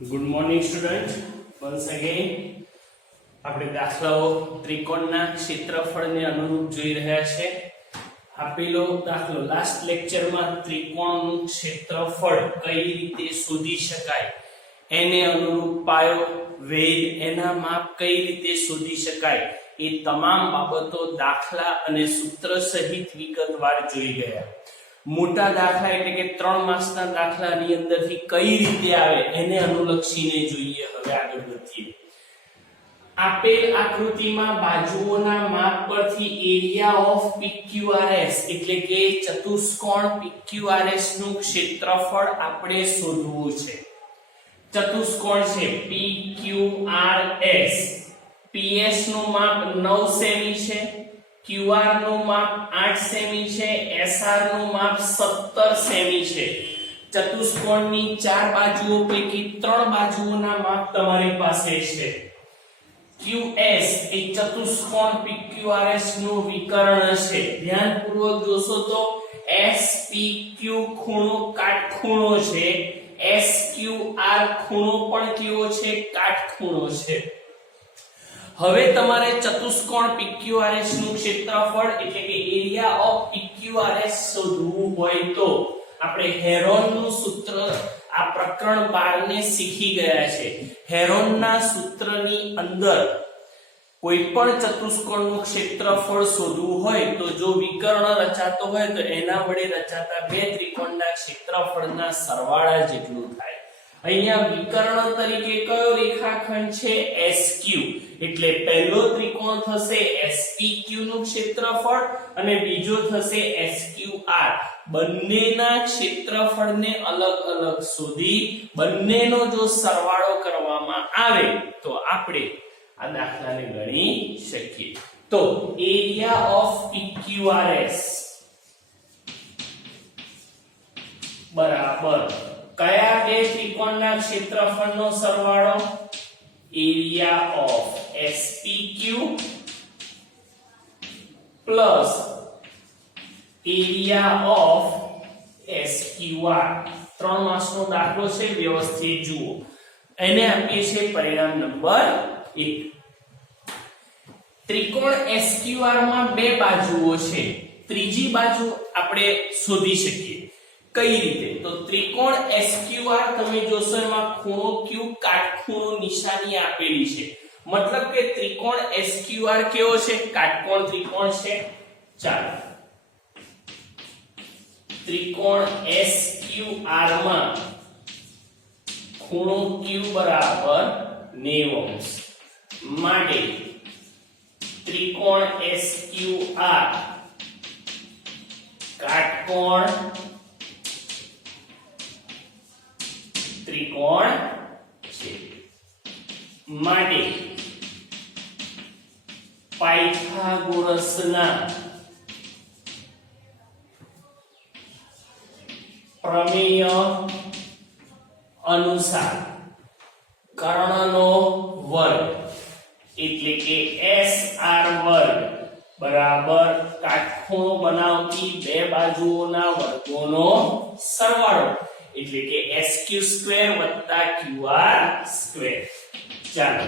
Good morning student. Once again આપણે દાખલાઓ ત્રિકોણના ક્ષેત્રફળને અનુરૂપ જોઈ રહ્યા છે. આપેલો દાખલો લાસ્ટ લેક્ચરમાં ત્રિકોણનું ક્ષેત્રફળ કઈ રીતે શોધી શકાય, એને અનુરૂપ પાયો, વેધ, એના માપ કઈ રીતે શોધી શકાય, એ તમામ બાબતો દાખલા અને સૂત્ર સહિત વિગતવાર જોઈ ગયા. મોટા દાખલા એટલે કે 3 માર્ક્સના દાખલાની અંદરથી કઈ રીતે આવે એને અનુલક્ષીને જોઈએ. હવે આગળ વધીએ. આપેલ આકૃતિમાં બાજુઓના માપ પરથી એરિયા ઓફ PQRS એટલે કે ચતુષ્કોણ PQRS નું ક્ષેત્રફળ આપણે શોધવું છે. ચતુષ્કોણ છે PQRS, PS નું માપ 9 સેમી છે, QR નું માપ 8 સેમી છે, SR નું માપ 17 સેમી છે. ચતુષ્કોણની 4 બાજુઓ પૈકી 3 બાજુઓના માપ તમારી પાસે છે. QS એ ચતુષ્કોણ PQRS નું વિકર્ણ છે. ધ્યાનપૂર્વક જોશો તો SPQ ખૂણો કાટખૂણો છે, SQR ખૂણો પણ કેવો છે? કાટખૂણો છે. હવે તમારે ચતુષ્કોણ PQRS નું ક્ષેત્રફળ એટલે કે એરિયા ઓફ PQRS શોધવું હોય તો આપણે હેરોનનું સૂત્ર આ પ્રકરણ 12 ને શીખી ગયા છે. હેરોનના સૂત્રની અંદર કોઈ પણ ચતુષ્કોણનું ક્ષેત્રફળ શોધવું હોય તો જો વિકર્ણ રચાતો હોય તો એના વડે રચાતા બે ત્રિકોણના ક્ષેત્રફળના સરવાળા જેટલું થાય. અહીંયા વિકર્ણ તરીકે કયો રેખાખંડ છે? SQ. એટલે પહેલો ત્રિકોણ થશે SPQ નું ક્ષેત્રફળ અને બીજો થશે SQR. બંનેના ક્ષેત્રફળને અલગ અલગ શોધી બંનેનો જો સરવાળો કરવામાં આવે તો આપણે આ દાખલાને ગણી શકીએ. તો એરિયા ઓફ PQRS બરાબર કયા બે ત્રિકોણના ક્ષેત્રફળનો સરવાળો? Area of SPQ plus area of SQR. 3 માર્ક્સનો દાખલો છે, વ્યવસ્થિત જુઓ. એને આપીએ છે પરિણામ નંબર 1. ત્રિકોણ SQR માં બે બાજુઓ છે. ત્રીજી બાજુ આપણે શોધી શકીએ. કઈ રીતે? તો ત્રિકોણ SQR તમે જોશો એમાં ખૂણો Q કાટખૂણો નિશાની આપેલી છે. મતલબ કે ત્રિકોણ SQR કેવો છે? કાટકોણ ત્રિકોણ છે. ચાલો ત્રિકોણ SQR માં ખૂણો Q બરાબર 90° માટે ત્રિકોણ SQR કાટકોણ ત્રિકોણ છે. માટે પાયથાગોરસના પ્રમેય અનુસાર કર્ણનો વર્ગ એટલે કે SR વર્ગ બરાબર કાટખૂણો બનાવતી બે બાજુઓના વર્ગોનો સરવાળો એટલે કે SQ² + QR². ચાલો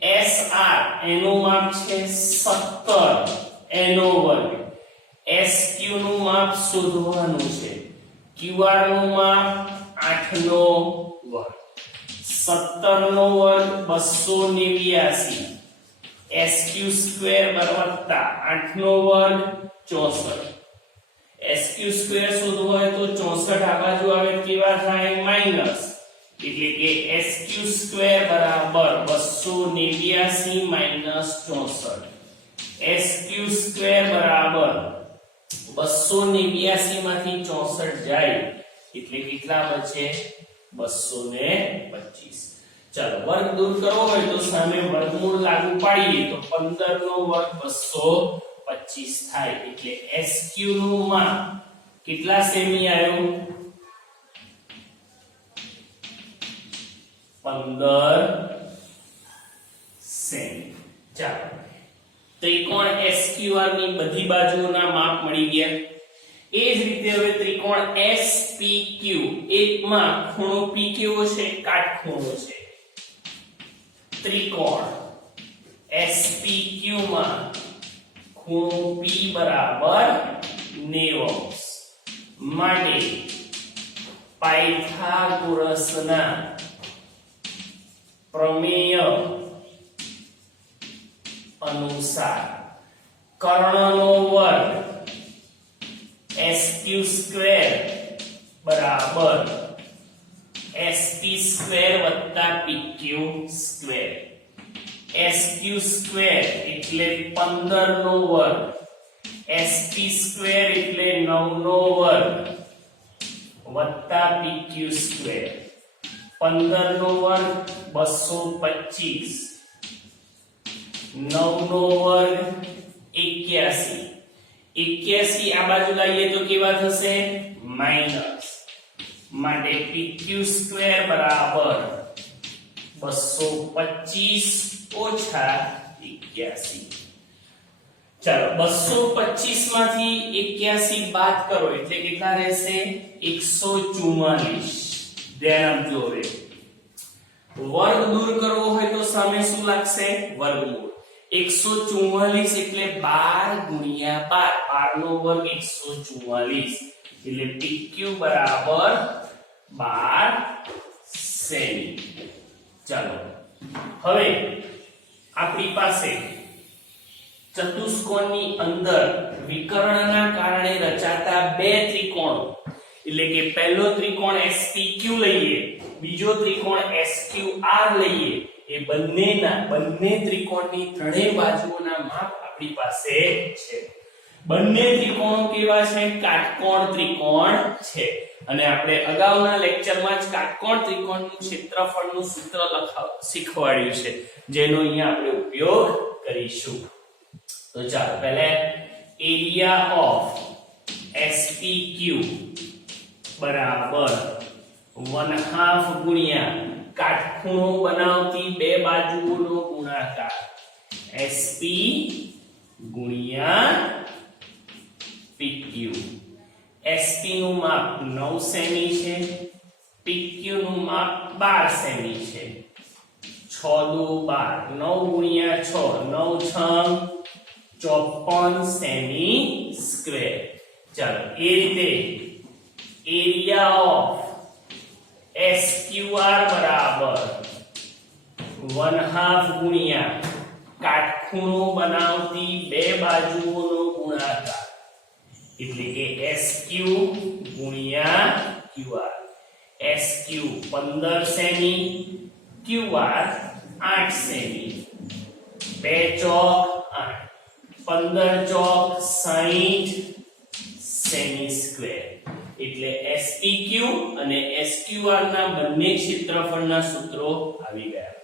SR એનું માપ છે 17, એનો વર્ગ. SQ નું માપ શોધવાનું છે. QR નું માપ 8 નો વર્ગ. 17 નો વર્ગ 289, SQ² + 8 નો વર્ગ 64. SQ² શોધવો હોય તો 64 આ બાજુ આવે કેવા થાય? માઈનસ. એટલે કે SQ² બરાબર 289 - 64. SQ² બરાબર 289 માંથી 64 જાય એટલે કેટલા બચે? 225. ચાલો વર્ગ દૂર કરવો હોય તો સામે વર્ગમૂળ લાગુ પાડીએ તો 15 નો વર્ગ 225 થાય. એટલે SQ નું માપ કેટલા સેમી આવ્યું? 15 સેમી. ચાલો ત્રિકોણ SQR ની બધી બાજુઓના માપ મળી ગયા. એ જ રીતે હવે ત્રિકોણ SPQ એકમાં ખૂણો P કેવો છે કાટખૂણો છે ત્રિકોણ SPQ માં ખૂણો P બરાબર 90 માટે પાયથાગોરસના પ્રમેય અનુસાર કર્ણનો વર્ગ SQ² બરાબર SP² વત્તા PQ². SQ² એટલે 15 નો વર્ગ, SP² એટલે 9 નો વર્ગ વત્તા PQ². 15 નો વર્ગ 225, 9 નો વર્ગ 81. 81 આ બાજુ લાવીએ તો કેવા થશે માઈનસ, માટે PQ² બરાબર 225 ઓછા 81. ચાલો 225 માંથી 81 બાદ કરો એટલે કેટલા રહેશે 144. ધ્યાન આપજો. હવે વર્ગ દૂર કરવો હોય તો સામે શું લાગશે વર્ગમૂળ. 144 એટલે 12 ગુણ્યા 12, 12 નો વર્ગ 144 એટલે PQ બરાબર 12 સેમી. ચાલો હવે આપણી પાસે ચતુષ્કોણની અંદર વિકર્ણના કારણે રચાતા બે ત્રિકોણો એટલે કે પહેલો ત્રિકોણ SPQ લઈએ, બીજો ત્રિકોણ SQR લઈએ, એ બંને ત્રિકોણની ત્રણેય બાજુઓના માપ આપણી પાસે છે. બંને ત્રિકોણો કેવા છે કાટકોણ ત્રિકોણ છે અને આપણે અગાઉના લેક્ચરમાં જ કાટકોણ ત્રિકોણનું ક્ષેત્રફળનું સૂત્ર શીખવાડ્યું છે જેનો અહીંયા આપણે ઉપયોગ કરીશું. તો ચાલો પહેલા એરિયા ઓફ SPQ બરાબર 1/2 ગુણ્યા કાટખૂણો બનાવતી બે બાજુઓનો ગુણાકાર SP ગુણ્યા PQ. SP નું માપ 9 સેમી છે, PQ નું માપ 12 સેમી છે. 6 દુ 12, 9 ગુણ્યા 6, 9 6 54 સેમી સ્ક્વેર. ચાલો એ રીતે એરિયા ઓફ SQR બરાબર 1/2 ગુણ્યા કાટખૂણો બનાવતી બે બાજુઓનો ગુણાકાર એટલે કે SQ ગુણ્યા QR. SQ 15 semi, QR 8 semi. 2 ચોક 8, 15 ચોક 60 સેમી સ્ક્વેર. એટલે SPQ અને SQR ના બંને ક્ષેત્રફળના સૂત્રો આવી ગયા.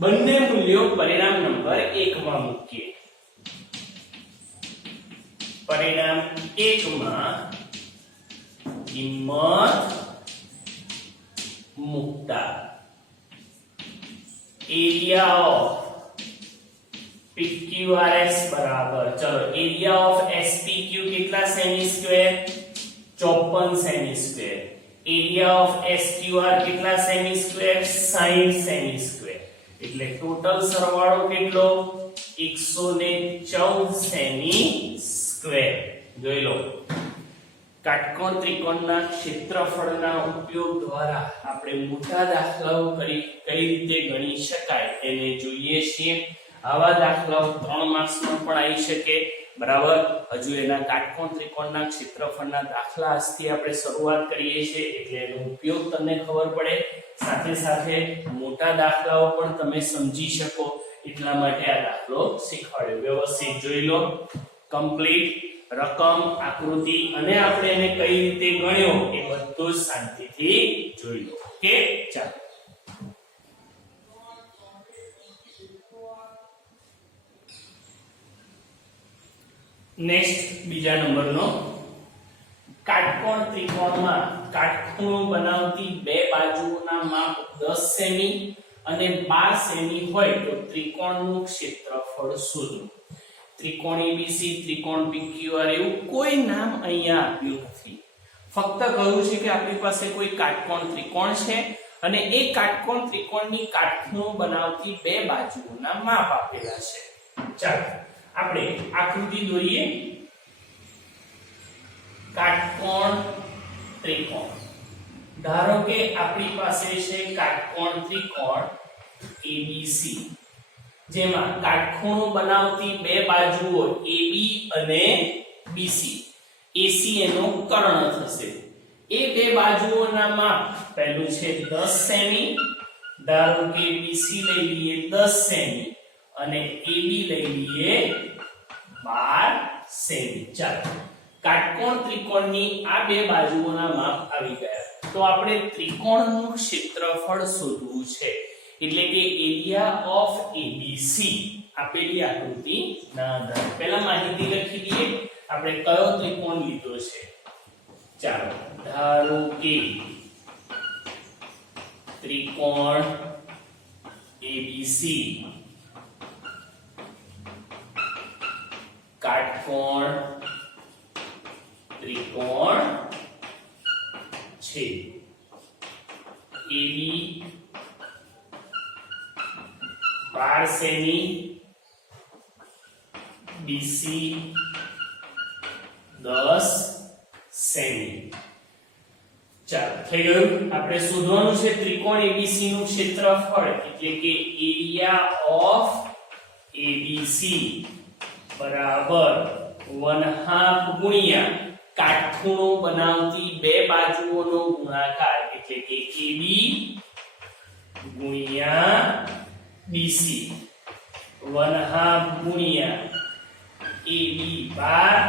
બંને મૂલ્યો પરિણામ નંબર 1 માં મૂકીએ. પરિણામ 1 માં કિંમત મૂકતા એરિયા ઓફ PQRS બરાબર, ચલો એરિયા ઓફ SPQ કેટલા semi square 54 semi square. Area of SQR કેટલા સેમી સ્ક્વેર 60 સેમી સ્ક્વેર. એટલે ટોટલ સરવાળો કેટલો 114 સેમી સ્ક્વેર. જોઈ લો કાટકોણ ત્રિકોણના ક્ષેત્રફળના ઉપયોગ દ્વારા આપણે મોટા દાખલાઓ કઈ રીતે ગણી શકાય તેને જોઈએ છીએ. આવા દાખલાઓ 3 માર્ક્સમાં પણ આવી શકે. બરાબર, હજુ એના કાટકોણ ત્રિકોણના ક્ષેત્રફળના દાખલા આજથી આપણે શરૂઆત કરીએ છીએ એટલે એનો ઉપયોગ તમને ખબર પડે, સાથે સાથે મોટા દાખલાઓ પણ તમે સમજી શકો એટલા માટે આ દાખલો શીખવાડ્યો. વ્યવસ્થિત જોઈ લો, કમ્પ્લીટ રકમ, આકૃતિ અને આપણે એને કઈ રીતે ગણ્યો એ બધું જ શાંતિથી જોઈ લો. ઓકે, ચાલો નેક્સ્ટ બીજા નંબરનો કાટકોણ ત્રિકોણમાં કાટખૂણો બનાવતી બે બાજુઓના માપ 10 સેમી અને 12 સેમી હોય તો ત્રિકોણનું ક્ષેત્રફળ શોધો. ત્રિકોણ એબીસી, ત્રિકોણ પીક્યુઆર એવું કોઈ નામ અહીંયા આપ્યું નથી. ફક્ત કહ્યું છે કે આપણી પાસે કોઈ કાટકોણ ત્રિકોણ છે અને એ કાટકોણ ત્રિકોણની કાટખૂણો બનાવતી બે બાજુઓના માપ આપેલા છે. ચાલો આપણે આકૃતિ દોરીએ. કાટકોણ ત્રિકોણ, ધારો કે આપણી પાસે છે કાટકોણ ત્રિકોણ એબીસી, જેમાં કાટખૂણો બનાવતી બે બાજુઓ AB અને BC. AC એનો કર્ણ થશે. એ બે બાજુઓના માપ પહેલું છે 10 સેમી, ધારો કે BC લઈ લઈએ 10 સેમી અને AB લઈ લઈએ 12 સેમી. ચાલો કાટકોણ ત્રિકોણની આ બે બાજુઓના માપ આવી ગયા. તો આપણે ત્રિકોણનું ક્ષેત્રફળ શોધવું છે, એટલે કે એરિયા ઓફ ABC આપેલી આકૃતિ ના આધારે પહેલા માહિતી લખી દઈએ. આપણે કયો ત્રિકોણ લીધો છે? ચાલો ધારો કે ત્રિકોણ ABC, કાટકોણ ત્રિકોણ છે. AB 12 semi, BC 10 semi. ચાલો થઈ ગયું. આપણે શોધવાનું છે ત્રિકોણ ABC નું ક્ષેત્રફળ, એટલે કે એરિયા ઓફ ABC બરાબર 1/2 ગુણ્યા કાટખૂણો બનાવતી બે બાજુઓનો ગુણાકાર, એટલે કે AB ગુણ્યા BC 1/2 ગુણ્યા AB 12,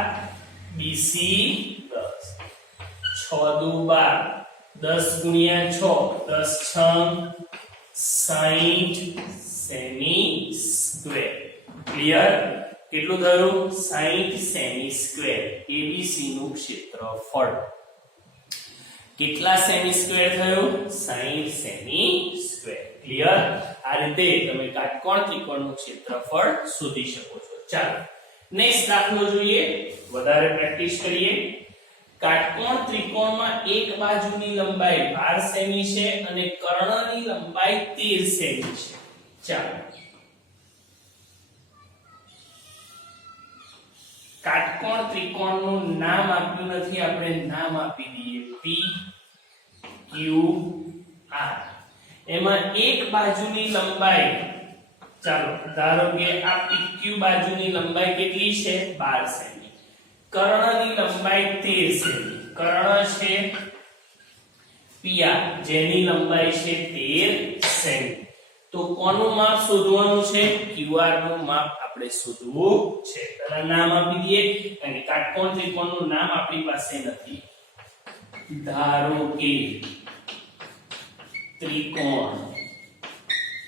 BC 10. 6 દુ 12, 10 ગુણ્યા 6, 10 6 60 સેમી સ્ક્વેર. ક્લિયર? કેટલું થયું? 60 સેમી સ્ક્વેર ABC નું ક્ષેત્રફળ. કેટલા સેમી સ્ક્વેર થયું? 60 સેમી સ્ક્વેર. ક્લિયર? આ રીતે તમે કાટકોણ ત્રિકોણનું ક્ષેત્રફળ શોધી શકો છો. ચાલો નેક્સ્ટ દાખલો જોઈએ, વધારે પ્રેક્ટિસ કરીએ. કાટકોણ ત્રિકોણમાં એક બાજુની લંબાઈ 12 સેમી છે અને કર્ણની લંબાઈ 13 સેમી છે. ચાલો કાટકોણ ત્રિકોણનું નામ આપ્યું નથી, આપણે નામ આપી દઈએ P Q R. એમાં એક બાજુની લંબાઈ, ચાલો ધારો કે આ PQ બાજુની લંબાઈ કેટલી છે? 12 સેમી. કર્ણની લંબાઈ 13 સેમી. કર્ણ છે PR, જેની લંબાઈ છે 13 સેમી. તો કોનું માપ શોધવાનું છે? QR નું માપ આપણે શોધવું છે. પહેલા નામ આપી દઈએ, કારણ કે કાટકોણ ત્રિકોણનું નામ આપણી પાસે નથી. ધારો કે ત્રિકોણ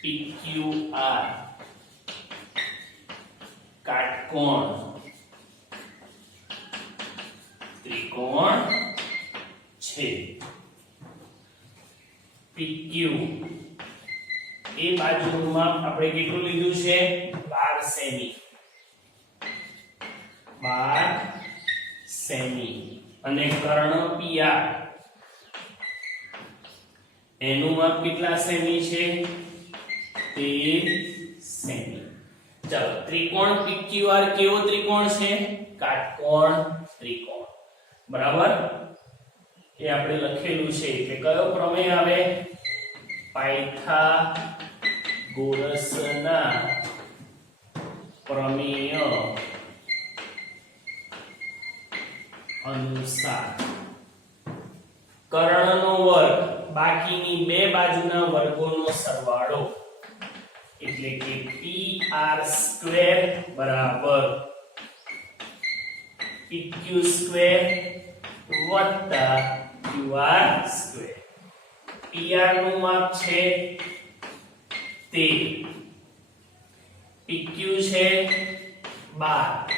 PQR કાટકોણ ત્રિકોણ છે. PQ એ બાજુનું માપ આપણે કેટલું લીધું છે? 12 સેમી. 12 સેમી. અને કર્ણ PR એનું માપ કેટલા સેમી છે? 13 સેમી. ચાલો ત્રિકોણ PQR કેવો ત્રિકોણ છે? કાટકોણ ત્રિકોણ. બરાબર? એ આપણે લખેલું છે. એટલે કયો પ્રમેય આવે? પાયથાગોરસના પ્રમેય અનુસાર કર્ણનો વર્ગ બાકીની બે બાજુના વર્ગોનો સરવાળો, એટલે કે PR² બરાબર PQ² વત્તા QR². PR નું માપ છે 13, PQ છે 12,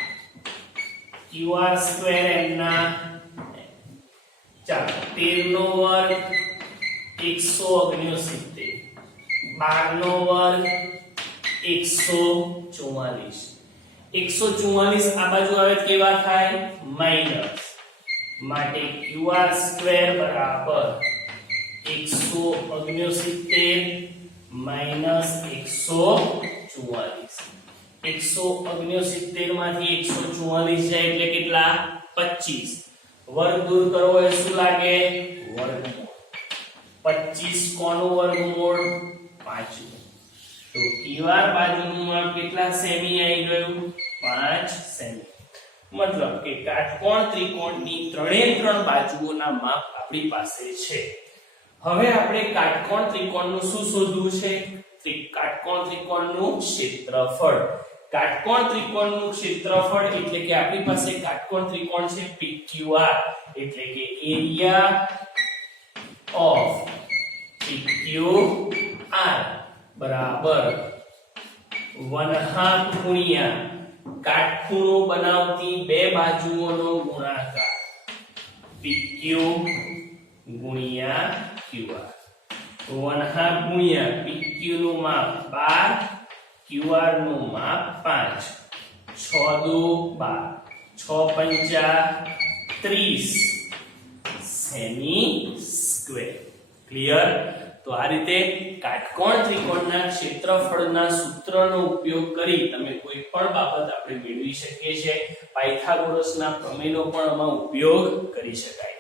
QR² એમના ચાલો 13 નો વર્ગ 169, 12 નો વર્ગ 144. 144 આ બાજુ આવે તો કેવા થાય માઈનસ, માટે qr² બરાબર 169 માઈનસ 144. 169 માંથી 144 જાય એટલે કેટલા 25. વર્ગ દૂર કરવો એ શું લાગે વર્ગમૂળ. 25 કોનું વર્ગમૂળ 5. તો qr બાજુનું માપ કેટલા સેમી આવી ગયું 5 સેમી. મતલબ કે કાટકોણ ત્રિકોણની ત્રણે ત્રણ બાજુઓના માપ આપણી પાસે છે. હવે આપણે કાટકોણ ત્રિકોણનું શું શોધવું છે કાટકોણ ત્રિકોણનું ક્ષેત્રફળ. કાટકોણ ત્રિકોણનું ક્ષેત્રફળ એટલે કે આપણી પાસે કાટકોણ ત્રિકોણ છે PQR એટલે કે એરિયા ઓફ PQR બરાબર 1/2 ગુણ્યા કાટખૂણો બનાવતી બે બાજુઓનો ગુણાકાર PQ ગુણ્યા QR. 1/2 ગુણ્યા PQ નું માપ 12, QR નું માપ 5. 6 દુ 12, 6 5 30 સેમી સ્ક્વેર. ક્લિયર? તો આ રીતે કાટકોણ ત્રિકોણના ક્ષેત્રફળના સૂત્રનો ઉપયોગ કરી તમે કોઈ પણ બાબત આપણે મેળવી શકીએ છીએ. પાયથાગોરસના પ્રમેયનો પણ આમાં ઉપયોગ કરી શકાય.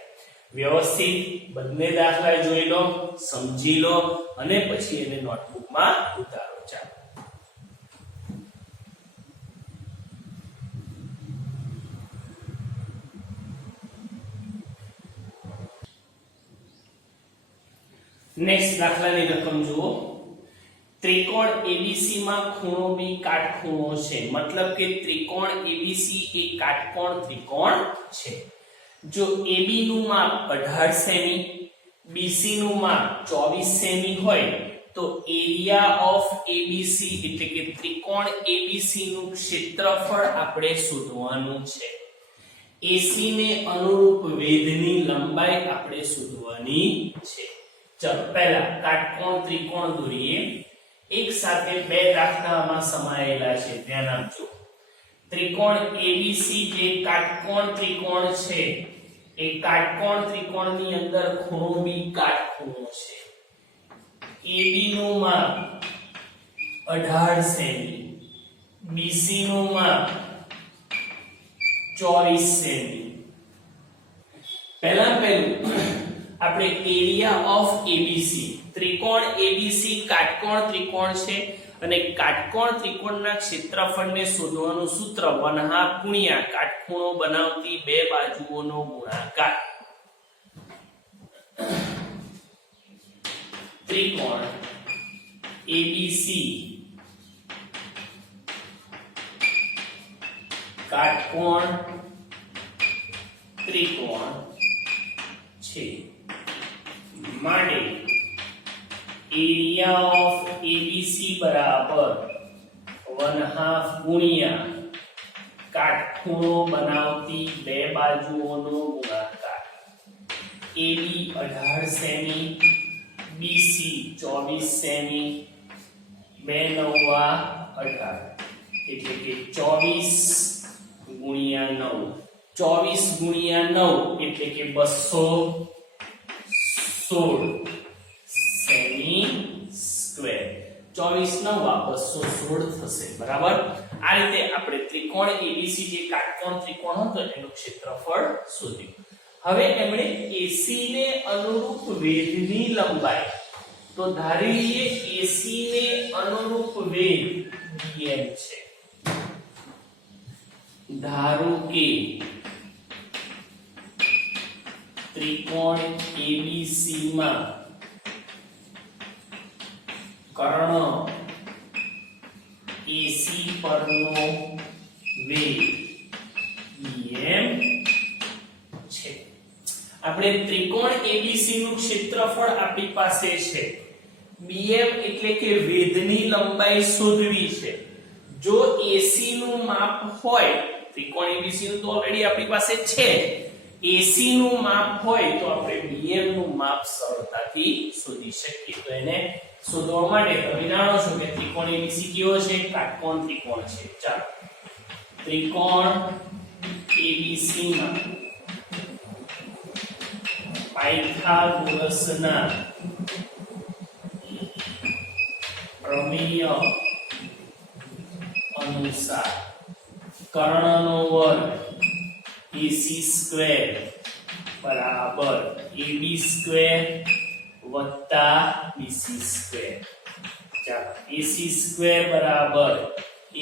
વ્યવસ્થિત બંને દાખલા જોઈ લો, સમજી લો અને પછી એને નોટબુકમાં ઉતારો. ચાલો નેક્સ્ટ દાખલાની રકમ જુઓ. ત્રિકોણ ABC માં ખૂણો B કાટખૂણો છે. મતલબ કે ત્રિકોણ ABC એ કાટકોણ ત્રિકોણ છે. જો AB નું માપ 18 સેમી, BC નું માપ 24 સેમી હોય તો એરિયા ઓફ ABC એટલે કે ત્રિકોણ ABC નું ક્ષેત્રફળ આપણે શોધવાનું છે. AC ને અનુરૂપ વેધની લંબાઈ આપણે શોધવાની છે. ચલો પહેલા કાટકોણ ત્રિકોણ દોરીએ. એક સાથે બે દાખલામાં સમાયેલા છે, ધ્યાન આપજો. ત્રિકોણ ABC જે કાટકોણ ત્રિકોણ છે એ કાટકોણ ત્રિકોણની અંદર ખૂણો B કાટખૂણો છે. AB નું માપ 18 સેમી, BC નું માપ 24 સેમી. પહેલું આપણે એરિયા ઓફ ABC, ત્રિકોણ ABC કાટકોણ ત્રિકોણ છે અને કાટકોણ ત્રિકોણના ક્ષેત્રફળને શોધવાનું સૂત્ર 1/2 ગુણ્યા કાટખૂણો બનાવતી બે બાજુઓનો ગુણાકાર. ત્રિકોણ ABC કાટકોણ ત્રિકોણ છે માટે એરિયા ઓફ ABC બરાબર 1/2 ગુણ્યા કાટખૂણો બનાવતી બે બાજુઓનો ગુણાકાર. AB 18 સેમી, BC 24 સેમી, 2 9 18 એટલે કે 24 ગુણ્યા 9. 24 ગુણ્યા 9 એટલે કે 216 સેમી સ્ક્વેર. 24 9 216 થશે. બરાબર? આ રીતે આપણે ત્રિકોણ ABC જે કાટકોણ ત્રિકોણ હતો એનું ક્ષેત્રફળ શોધ્યું. હવે એમણે AC ને અનુરૂપ વેધની લંબાઈ તો ધારી લઈએ AC ને અનુરૂપ વેધ dm છે. ધારો કે ત્રિકોણ ABC માં કર્ણ AC પરનો વેગ dm છે. આપણે ત્રિકોણ ABC નું ક્ષેત્રફળ આપણી પાસે છે. bm એટલે કે વેધની લંબાઈ શોધવી છે. જો AC નું માપ હોય, ત્રિકોણ ABC નું તો ઓલરેડી આપણી પાસે છે, AC નું માપ હોય તો આપણે bm નું માપ સરળતાથી શોધી શકીએ. તો એને શોધવા માટે તમે જાણો છો કે ત્રિકોણ ABC કેવો છે? કાટકોણ ત્રિકોણ છે. ચાલો ત્રિકોણ એબીસી માં પાયથાગોરસના પ્રમેય અનુસાર કર્ણનો વર્ગ એસી સ્ક્વેર બરાબર એબી સ્ક્વેર વત્તા બીસી સ્ક્વેર. ચાલો એસી સ્ક્વેર બરાબર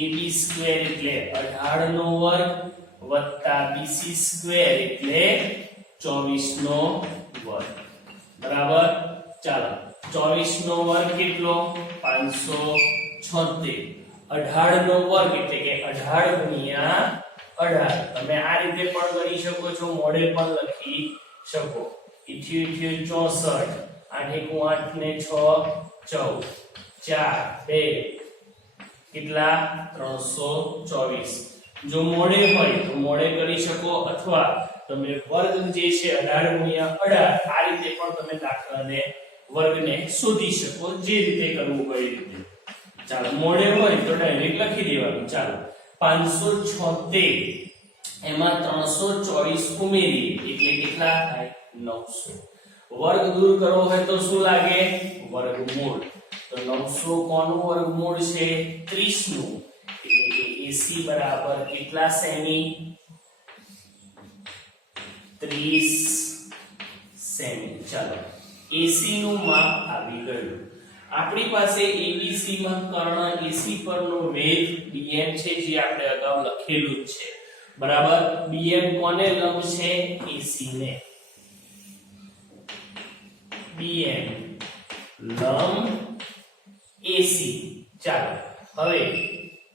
એબી સ્ક્વેર એટલે 18 નો વર્ગ વત્તા બીસી સ્ક્વેર એટલે 24 નો વર્ગ બરાબર. ચાલો 24 નો વર્ગ કેટલો 576. 18 નો વર્ગ એટલે કે 18 ગુણ્યા 18. તમે આ રીતે પણ કરી શકો છો, મોડે પણ લખી શકો. 88 64 8 8 ને 6 14 4 2 કેટલા 324. જો મોડે હોય તો મોડે કરી શકો અથવા તમે વર્ગ જે છે 18 ગુણ્યા 18 આ રીતે પણ તમે દાખલાને વર્ગને શોધી શકો, જે રીતે કરવું હોય એ રીતે. ચાલો મોડે હોય તો ડાયરેક્ટ લખી દેવાનું. ચાલો 576 એમાં 324 ઉમેરી એટલે કેટલા થાય 900. વર્ગ દૂર કરવો હોય તો શું લાગે વર્ગમૂળ. તો 900 કોનું વર્ગમૂળ છે 30 નું એટલે કે AC બરાબર કેટલા સેમી 30 સેમી. ચાલો AC નું માપ આવી ગયું. આપણી પાસે ABC માં કર્ણ AC પરનો વેધ BM છે, જે આપણે અગાઉ લખેલું જ છે બરાબર. BM કોને લંબ છે AC ને. BM લંબ AC. ચાલો હવે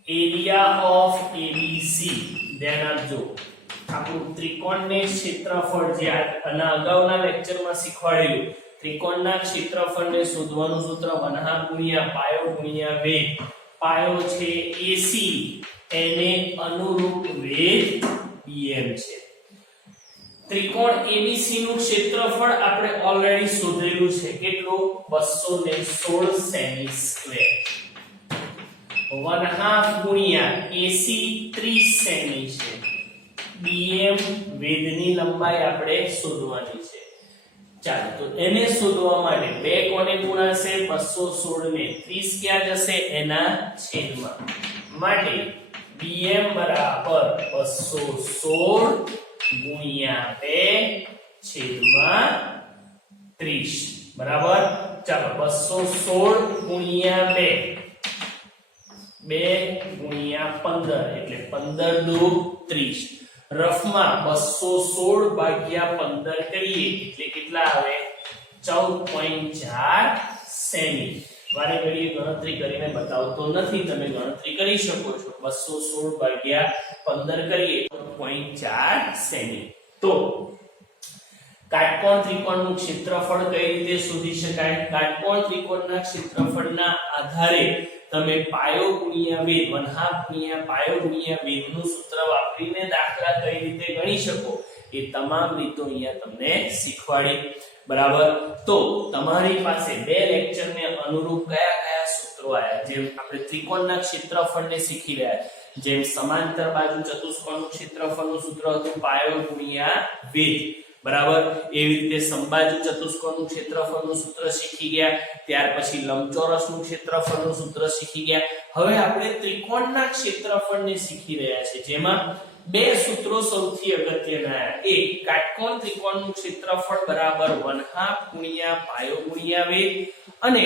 એરિયા ઓફ ABC ધ્યાન આપજો. આપણું ત્રિકોણને ક્ષેત્રફળ જે આના અગાઉના લેક્ચરમાં શીખવાડેલું ત્રિકોણના ક્ષેત્રફળને શોધવાનું સૂત્ર 1/2 ગુણ્યા પાયો ગુણ્યા વેધ. પાયો છે AC, એને અનુરૂપ વેધ BM છે. ત્રિકોણ ABC નું ક્ષેત્રફળ આપણે ઓલરેડી શોધેલું છે. કેટલું 216 સેમી સ્ક્વેર. 1/2 ગુણ્યા AC 30 સેમી છે. BM વેધની લંબાઈ આપણે શોધવાની છે. ચાલો તો એને શોધવા માટે બે કોને ગુણાશે 216 ને 30 ક્યાં જશે એના છેદમાં. માટે BM બરાબર 216 ગુણ્યા 2 છેદમાં 30 બરાબર. ચાલો 216 ગુણ્યા 2 2 ગુણ્યા 15 એટલે 15 દુ 30. રફમાં 216 ભાગ્યા 15 કરીએ એટલે કેટલા આવે 14.4 સેમી. વારે ઘડીએ ગણતરી કરીને બતાવતો નથી, તમે ગણતરી કરી શકો છો. 216 ભાગ્યા 15 કરીએ 14.4 સેમી. તો કાટકોણ ત્રિકોણનું ક્ષેત્રફળ કઈ રીતે શોધી શકાય? કાટકોણ ત્રિકોણના ક્ષેત્રફળના આધારે તમે પાયો ગુણ્યા વેધ 1/2 ગુણ્યા પાયો ગુણ્યા વેધનું સૂત્ર વાપરીને દાખલા કઈ રીતે ગણી શકો એ તમામ રીતો અહીંયા તમને શીખવાડી બરાબર. તો તમારી પાસે બે લેક્ચરને અનુરૂપ કયા કયા સૂત્રો આયા, જેમ આપણે ત્રિકોણના ક્ષેત્રફળને શીખી રહ્યા, જેમ સમાંતર બાજુ ચતુષ્કોણનું ક્ષેત્રફળનું સૂત્ર હતું પાયો ગુણ્યા વેધ બરાબર. એવી રીતે સમબાજુ ચતુષ્કોણનું ક્ષેત્રફળનું સૂત્ર શીખી ગયા. ત્યાર પછી લંબચોરસનું ક્ષેત્રફળનું સૂત્ર શીખી ગયા. હવે આપણે ત્રિકોણના ક્ષેત્રફળને શીખી રહ્યા છે, જેમાં બે સૂત્રો સૌથી અગત્યના. એક કાટકોણ ત્રિકોણનું ક્ષેત્રફળ બરાબર 1/2 ગુણ્યા પાયો ગુણ્યા વેધ અને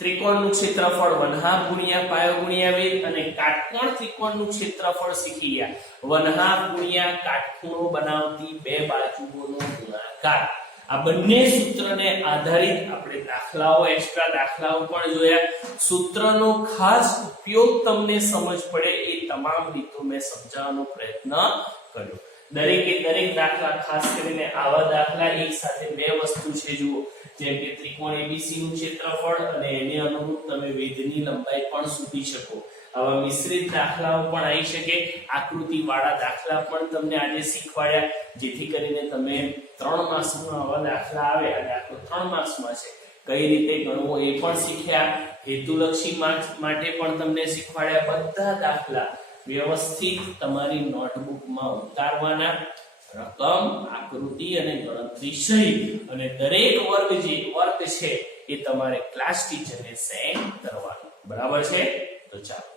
ત્રિકોણનું ક્ષેત્રફળ 1/2 ગુણ્યા પાયો ગુણ્યા વેધ અને કાટકોણ ત્રિકોણનું ક્ષેત્રફળ શીખી ગયા 1/2 ગુણ્યા કાટખૂણો બનાવતી બે બાજુઓનો ગુણાકાર. આ બંને સૂત્રને આધારિત આપણે દાખલાઓ એક્સ્ટ્રા દાખલાઓ પણ જોયા. સૂત્રનો ખાસ ઉપયોગ તમને સમજ પડે એ તમામ રીતો મેં સમજાવવાનો પ્રયત્ન કર્યો. દરેકે દરેક દાખલા, ખાસ કરીને આવા દાખલા એક સાથે બે વસ્તુ છે જુઓ, જેમ કે ત્રિકોણ ABC નું ક્ષેત્રફળ અને એને અનુરૂપ તમે વેધની લંબાઈ પણ શોધી શકો. આવા મિશ્રિત દાખલાઓ પણ આવી શકે. આકૃતિ વાળા દાખલા પણ તમને આજે શીખવાડ્યા, જેથી કરીને તમે 3 માર્ક્સમાં આવા દાખલા આવે, આ દાખલો 3 માર્ક્સમાં છે કઈ રીતે ગણવું એ પણ શીખ્યા, હેતુલક્ષી માર્ક્સ માટે પણ તમને શીખવાડ્યા. બધા દાખલા વ્યવસ્થિત તમારી નોટબુકમાં ઉતારવાના, રકમ, આકૃતિ અને ગણતરી સહિત, અને દરેક વર્ગ છે એ તમારે ક્લાસ ટીચરને સેન્ડ કરવાનો. બરાબર છે? તો ચાલો.